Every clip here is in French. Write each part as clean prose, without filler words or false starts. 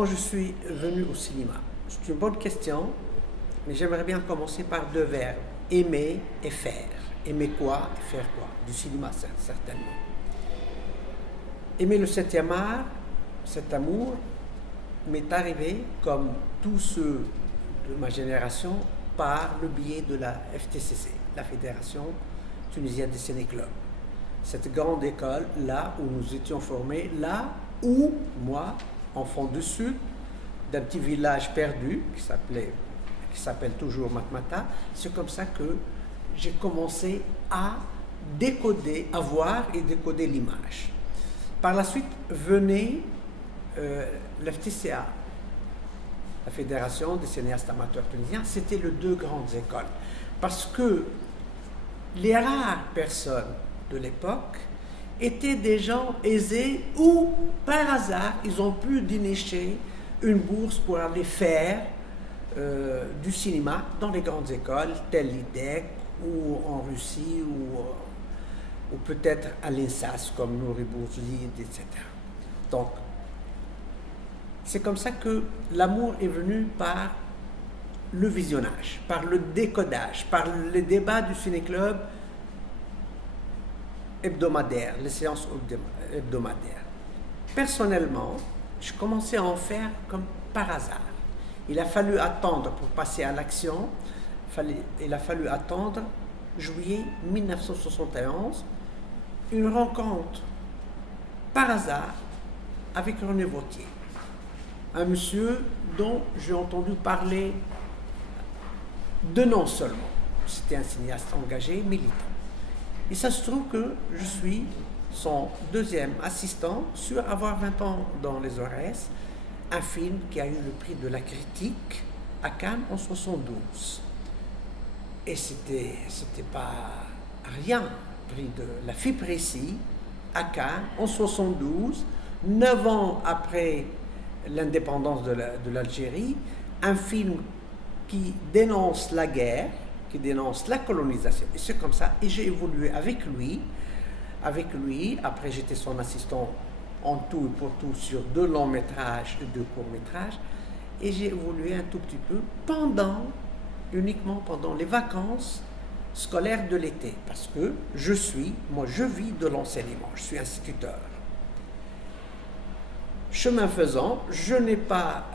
Comment je suis venu au cinéma? C'est une bonne question, mais j'aimerais bien commencer par deux verbes, aimer et faire. Aimer quoi et faire quoi? Du cinéma, certainement. Aimer le 7e art, cet amour, m'est arrivé, comme tous ceux de ma génération, par le biais de la FTCC, la Fédération tunisienne des ciné-clubs. Cette grande école, là où nous étions formés, là où, moi, enfant du Sud, d'un petit village perdu, qui s'appelle toujours Matmata, c'est comme ça que j'ai commencé à décoder, à voir et décoder l'image. Par la suite, venait l'FTCA, la Fédération des cinéastes amateurs tunisiens. C'était les deux grandes écoles. Parce que les rares personnes de l'époque étaient des gens aisés ou, par hasard, ils ont pu dénicher une bourse pour aller faire du cinéma dans les grandes écoles, telles l'IDEC, ou en Russie, ou peut-être à l'INSAS, comme Nouri Bourzouli, etc. Donc, c'est comme ça que l'amour est venu par le visionnage, par le décodage, par les débats du ciné-club hebdomadaire, les séances hebdomadaires. Personnellement, je commençais à en faire comme par hasard. Il a fallu attendre pour passer à l'action, il a fallu attendre juillet 1971, une rencontre par hasard avec René Vauthier, un monsieur dont j'ai entendu parler de nom seulement. C'était un cinéaste engagé, militant. Et ça se trouve que je suis son deuxième assistant sur Avoir 20 ans dans les ORS, un film qui a eu le prix de la critique à Cannes en 1972. Et c'était pas rien, prix de la FIPRECI à Cannes en 1972, 9 ans après l'indépendance de l'Algérie, un film qui dénonce la guerre, qui dénonce la colonisation. Et c'est comme ça, et j'ai évolué avec lui. Après j'étais son assistant en tout et pour tout sur 2 longs métrages et 2 courts métrages, et j'ai évolué un tout petit peu uniquement pendant les vacances scolaires de l'été, parce que je vis de l'enseignement, je suis instituteur. Chemin faisant, je n'ai pas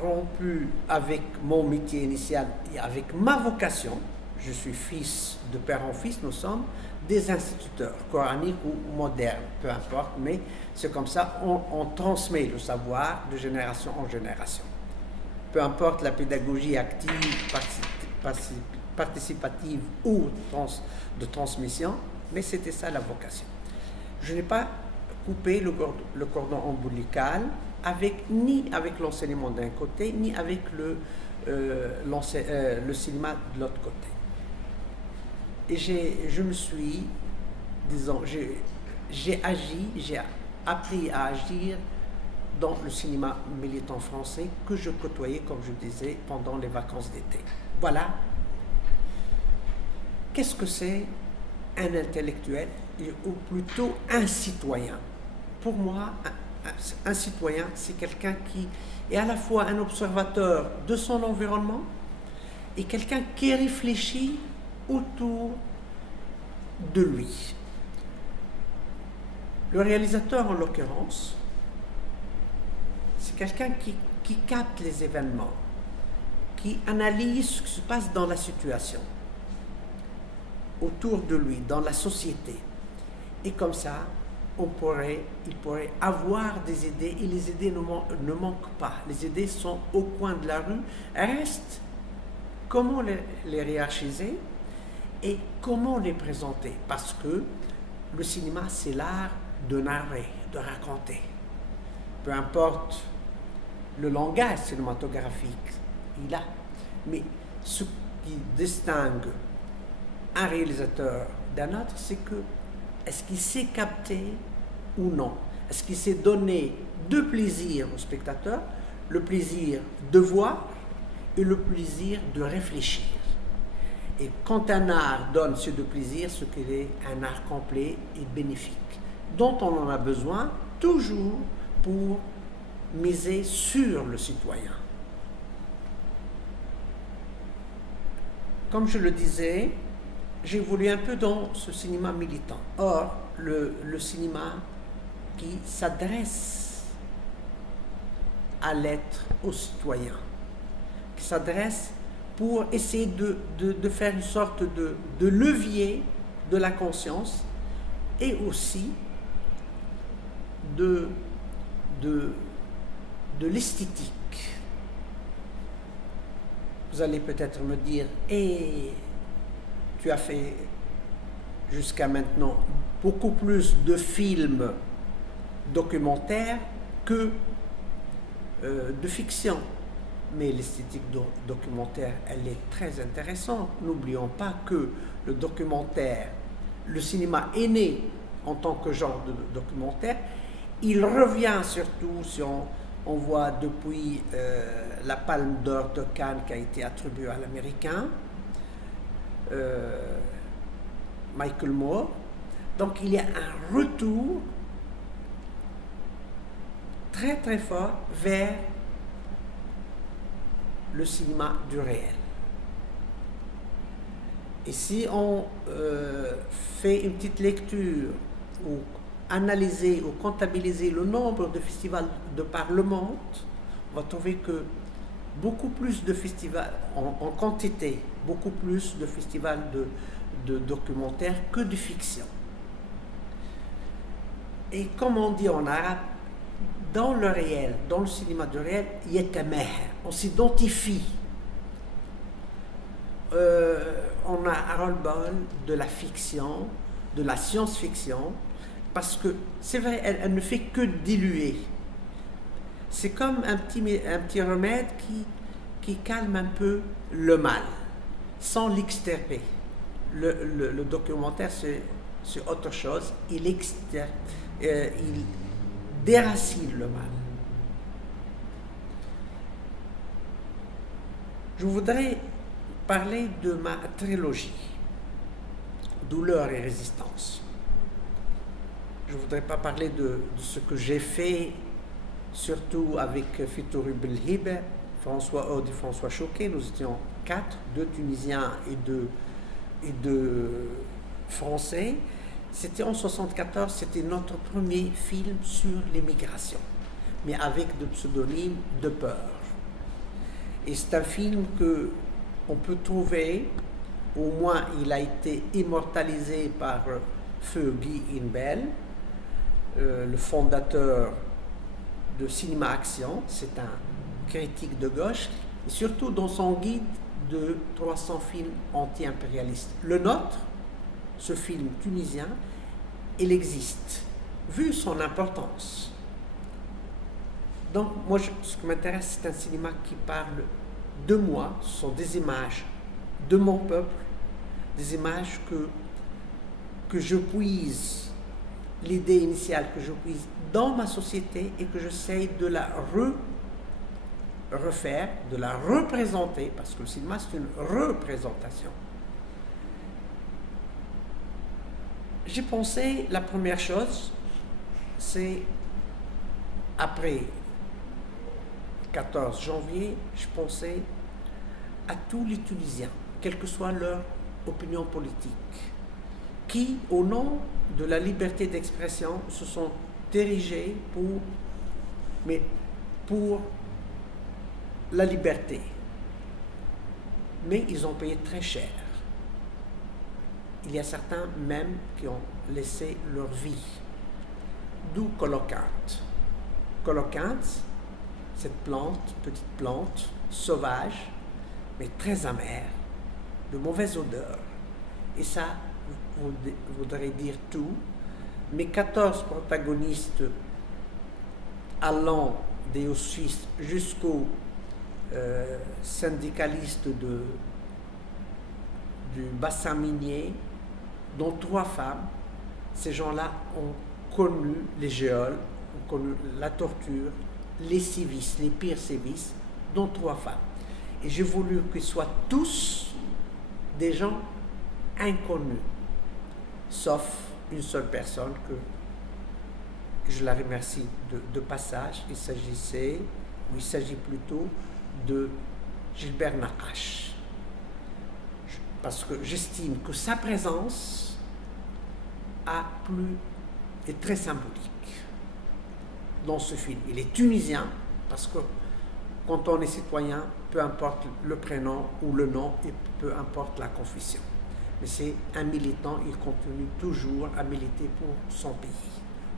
rompu avec mon métier initial et avec ma vocation. Je suis fils, de père en fils, nous sommes des instituteurs, coraniques ou modernes, peu importe, mais c'est comme ça, on transmet le savoir de génération en génération. Peu importe la pédagogie active, participative ou de transmission, mais c'était ça la vocation. Je n'ai pas coupé le cordon ombilical ni avec l'enseignement d'un côté, ni avec le cinéma de l'autre côté. Et je me suis, disons, j'ai appris à agir dans le cinéma militant français que je côtoyais, comme je disais, pendant les vacances d'été. Voilà. Qu'est-ce que c'est un intellectuel, ou plutôt un citoyen? Pour moi, un citoyen, c'est quelqu'un qui est à la fois un observateur de son environnement et quelqu'un qui réfléchit autour de lui. Le réalisateur, en l'occurrence, c'est quelqu'un qui capte les événements, qui analyse ce qui se passe dans la situation, autour de lui, dans la société. Et comme ça, il pourrait avoir des idées, et les idées ne manquent pas. Les idées sont au coin de la rue. Reste comment les hiérarchiser et comment les présenter. Parce que le cinéma, c'est l'art de narrer, de raconter. Peu importe le langage cinématographique, il a. Mais ce qui distingue un réalisateur d'un autre, c'est que est-ce qu'il sait capter ou non? Est-ce qu'il sait donner 2 plaisirs au spectateur, le plaisir de voir et le plaisir de réfléchir? Et quand un art donne ces 2 plaisirs, ce qu'il est un art complet et bénéfique, dont on en a besoin toujours pour miser sur le citoyen. Comme je le disais, j'ai évolué un peu dans ce cinéma militant. Or, le cinéma qui s'adresse à l'être, au citoyen, qui s'adresse pour essayer de faire une sorte de levier de la conscience et aussi de l'esthétique. Vous allez peut-être me dire, tu as fait jusqu'à maintenant beaucoup plus de films documentaires que de fiction. Mais l'esthétique documentaire, elle est très intéressante. N'oublions pas que le documentaire, le cinéma est né en tant que genre de documentaire. Il revient surtout si on voit depuis la Palme d'Or de Cannes qui a été attribuée à l'Américain, Michael Moore. Donc il y a un retour très très fort vers le cinéma du réel. Et si on fait une petite lecture ou analyser ou comptabiliser le nombre de festivals de par le monde, on va trouver que beaucoup plus de festivals, en quantité, beaucoup plus de festivals de documentaires que de fiction. Et comme on dit en arabe, dans le réel, dans le cinéma du réel, on s'identifie. On a un ras-le-bol de la fiction, de la science-fiction, parce que c'est vrai, elle ne fait que diluer. C'est comme un petit remède qui calme un peu le mal, sans l'extirper. Le documentaire, c'est autre chose. Il déracine le mal. Je voudrais parler de ma trilogie, Douleur et Résistance. Je ne voudrais pas parler de ce que j'ai fait, surtout avec Fitouri Belhibe, François Aude et François Choquet. Nous étions 4, 2 Tunisiens et 2 Français. C'était en 1974, c'était notre premier film sur l'immigration, mais avec de pseudonymes de peur. Et c'est un film qu'on peut trouver, au moins il a été immortalisé par Feu Guy Inbel, le fondateur de Cinéma Action. C'est un critique de gauche, et surtout dans son guide de 300 films anti-impérialistes. Le nôtre, ce film tunisien, il existe, vu son importance. Donc, moi, ce qui m'intéresse, c'est un cinéma qui parle de moi. Ce sont des images de mon peuple, des images que je puise, l'idée initiale que je puise dans ma société et que j'essaye de la refaire, de la représenter, parce que le cinéma, c'est une représentation. J'ai pensé, la première chose, c'est après 14 janvier, je pensais à tous les Tunisiens, quelle que soit leur opinion politique, qui, au nom de la liberté d'expression, se sont érigés pour la liberté. Mais ils ont payé très cher. Il y a certains même qui ont laissé leur vie. D'où colocante. Colocante, cette plante, petite plante, sauvage, mais très amère, de mauvaise odeur. Et ça voudrait dire tout. Mes 14 protagonistes allant des Auschwitz jusqu'aux syndicalistes du bassin minier, dont 3 femmes, ces gens-là ont connu les geôles, ont connu la torture, les sévices, les pires sévices, dont 3 femmes. Et j'ai voulu qu'ils soient tous des gens inconnus, sauf une seule personne je la remercie de passage, il s'agit plutôt de Gilbert Nakache. Parce que j'estime que sa présence est très symbolique dans ce film. Il est tunisien, parce que quand on est citoyen, peu importe le prénom ou le nom, et peu importe la confession. Mais c'est un militant, il continue toujours à militer pour son pays.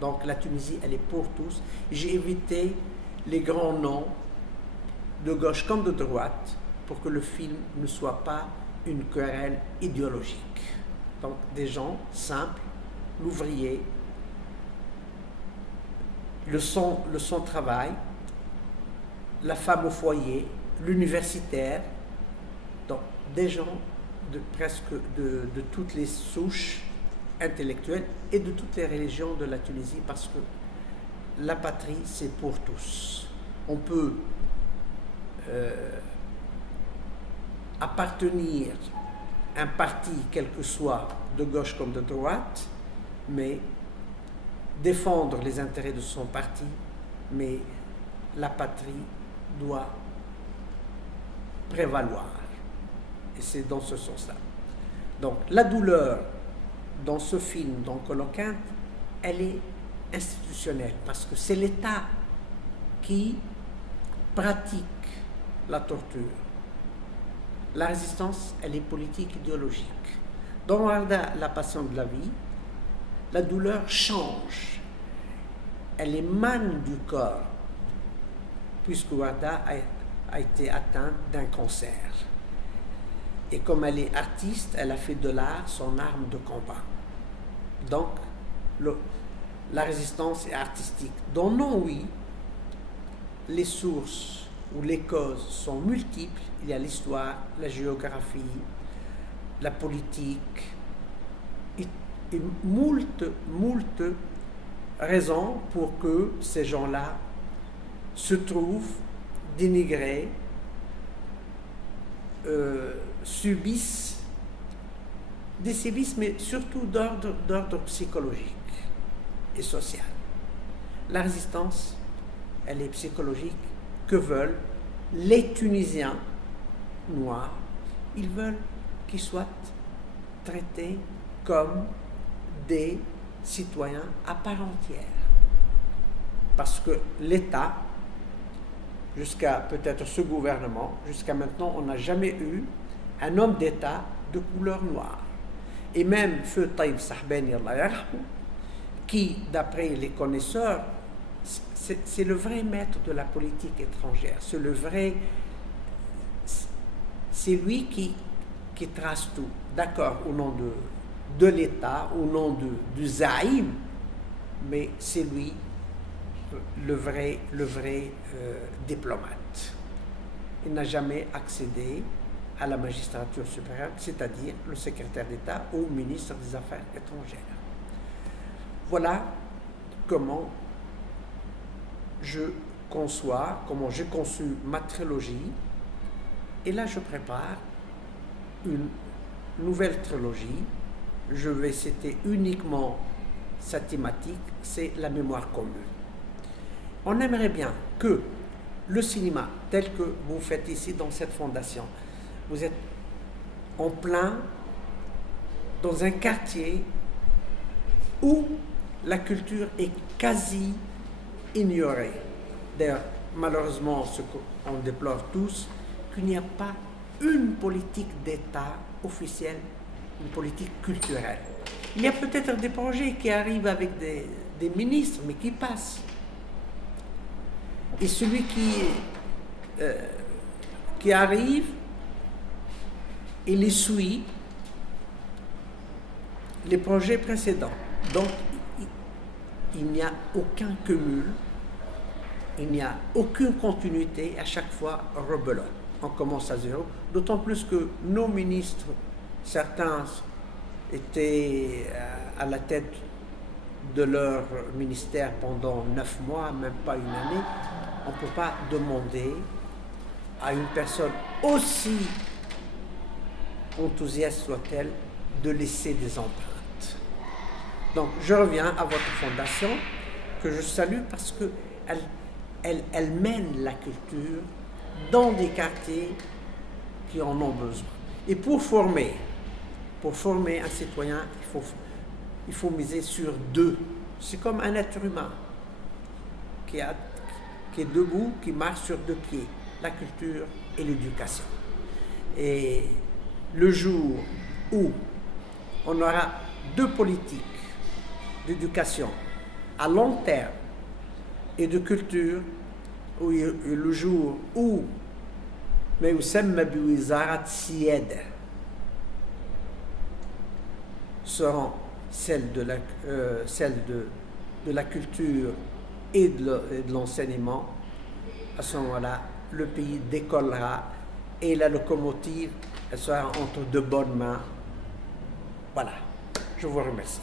Donc la Tunisie, elle est pour tous. J'ai évité les grands noms de gauche comme de droite pour que le film ne soit pas une querelle idéologique. Donc des gens simples, l'ouvrier, le son travail, la femme au foyer, l'universitaire, donc des gens de toutes les souches intellectuelles et de toutes les religions de la Tunisie, parce que la patrie, c'est pour tous. On peut appartenir à un parti, quel que soit, de gauche comme de droite, mais défendre les intérêts de son parti, mais la patrie doit prévaloir. Et c'est dans ce sens-là. Donc la douleur dans ce film, dans Coloquinte, elle est institutionnelle, parce que c'est l'État qui pratique la torture. La résistance, elle est politique, idéologique. Dans Warda, la passion de la vie, la douleur change. Elle émane du corps, puisque Warda a été atteinte d'un cancer. Et comme elle est artiste, elle a fait de l'art son arme de combat. Donc, la résistance est artistique. Dans Non, oui, les sources ou les causes sont multiples. Il y a l'histoire, la géographie, la politique, et moult raisons pour que ces gens-là se trouvent dénigrés, subissent des sévices, mais surtout d'ordre psychologique et social. La résistance, elle est psychologique. Que veulent les Tunisiens noirs? Ils veulent qu'ils soient traités comme des citoyens à part entière. Parce que l'État, jusqu'à peut-être ce gouvernement, jusqu'à maintenant, on n'a jamais eu un homme d'État de couleur noire. Et même Feu Taïb Sahbani, qui, d'après les connaisseurs, c'est le vrai maître de la politique étrangère. C'est lui qui trace tout. D'accord, au nom de l'État, au nom du Zaïm, mais c'est lui le vrai diplomate. Il n'a jamais accédé à la magistrature supérieure, c'est-à-dire le secrétaire d'État ou ministre des Affaires étrangères. Voilà comment comment j'ai conçu ma trilogie. Et là, je prépare une nouvelle trilogie. Je vais citer uniquement sa thématique, c'est la mémoire commune. On aimerait bien que le cinéma, tel que vous faites ici dans cette fondation, vous êtes en plein dans un quartier où la culture est quasi ignorée. D'ailleurs, malheureusement, ce qu'on déplore tous, qu'il n'y a pas une politique d'État officielle, une politique culturelle. Il y a peut-être des projets qui arrivent avec des ministres, mais qui passent. Et celui qui arrive, il les suit les projets précédents. Donc, il n'y a aucun cumul, il n'y a aucune continuité, à chaque fois rebelote. On commence à zéro, d'autant plus que nos ministres, certains étaient à la tête de leur ministère pendant 9 mois, même pas une année. On ne peut pas demander à une personne aussi enthousiaste soit-elle de laisser des empreintes. Donc je reviens à votre fondation. que je salue parce qu'elle mène la culture dans des quartiers qui en ont besoin. Et pour former un citoyen, il faut miser sur deux. C'est comme un être humain qui est debout, qui marche sur deux pieds, la culture et l'éducation. Et le jour où on aura deux politiques d'éducation à long terme et de culture, le jour où seront celles de la culture et de l'enseignement, à ce moment-là, le pays décollera et la locomotive, elle sera entre de bonnes mains. Voilà, je vous remercie.